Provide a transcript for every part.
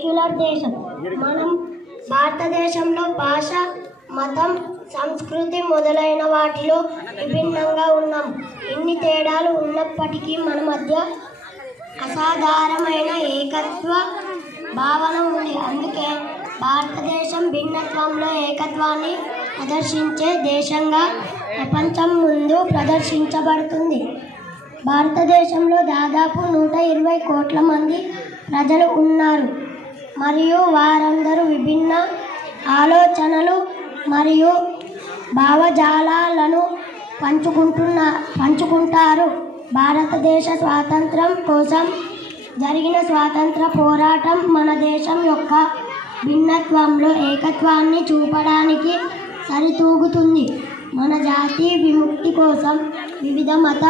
Secular దేశం. మనం భారతదేశంలో భాష, మతం, సంస్కృతి మొదలైన వాటిలో విభిన్నంగా ఉన్నాం. ఇన్ని తేడాలు ఉన్నప్పటికీ మన మధ్య అసాధారణమైన ఏకత్వ భావన ఉంది. అందుకే భారతదేశం భిన్నత్వంలో ఏకత్వాన్ని ప్రదర్శించే దేశంగా ప్రపంచం ముందు ప్రదర్శించబడుతుంది. భారతదేశంలో దాదాపు 120 కోట్ల మంది ప్రజలు ఉన్నారు మరియు వారందరూ విభిన్న ఆలోచనలు మరియు భావజాలాలను పంచుకుంటారు. భారతదేశ స్వాతంత్రం కోసం జరిగిన స్వాతంత్ర పోరాటం మన దేశం యొక్క భిన్నత్వంలో ఏకత్వాన్ని చూపడానికి సరితూగుతుంది. మన జాతి విముక్తి కోసం వివిధ మత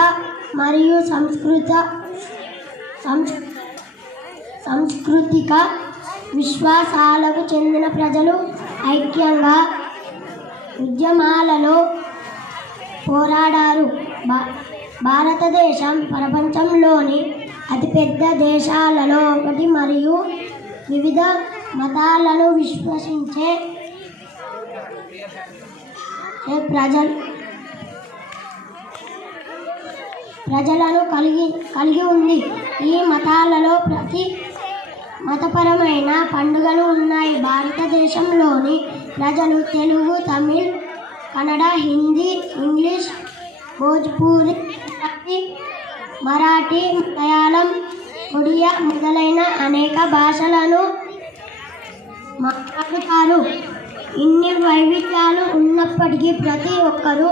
మరియు సాంస్కృతిక విశ్వాసాలకు చెందిన ప్రజలు ఐక్యంగా ఉద్యమాలలో పోరాడారు. భారతదేశం ప్రపంచంలోని అతిపెద్ద దేశాలలో ఒకటి మరియు వివిధ మతాలను విశ్వసించే ప్రజలను కలిగి ఉంది. ఈ మతాలలో ప్రతి మతపరమైన పండుగలు ఉన్నాయి. భారతదేశంలోని ప్రజలు తెలుగు, తమిళ్, కన్నడ, హిందీ, ఇంగ్లీష్, భోజ్పూరి, మరాఠీ, మలయాళం, ఒడియా మొదలైన అనేక భాషలను మాట్లాడుతారు. ఇన్ని వైవిధ్యాలు ఉన్నప్పటికీ ప్రతి ఒక్కరూ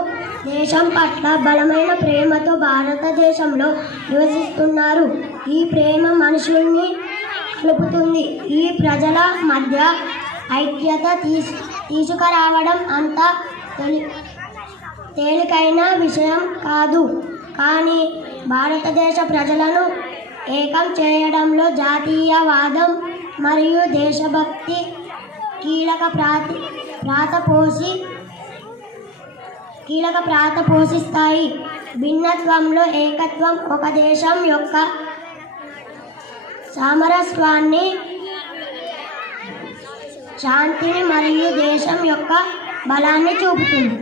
దేశం పట్ల బలమైన ప్రేమతో భారతదేశంలో నివసిస్తున్నారు. ఈ ప్రేమ మనుషుల్ని కలుపుతుంది. ఈ ప్రజల మధ్య ఐక్యత తీసుకురావడం అంత తేలికైన విషయం కాదు. కానీ భారతదేశ ప్రజలను ఏకం చేయడంలో జాతీయవాదం మరియు దేశభక్తి కీలక పాత్ర పోషిస్తాయి. భిన్నత్వంలో ఏకత్వం ఒక దేశం యొక్క సామరస్యాన్ని, శాంతిని మరియు దేశం యొక్క బలాన్ని చూపుతుంది.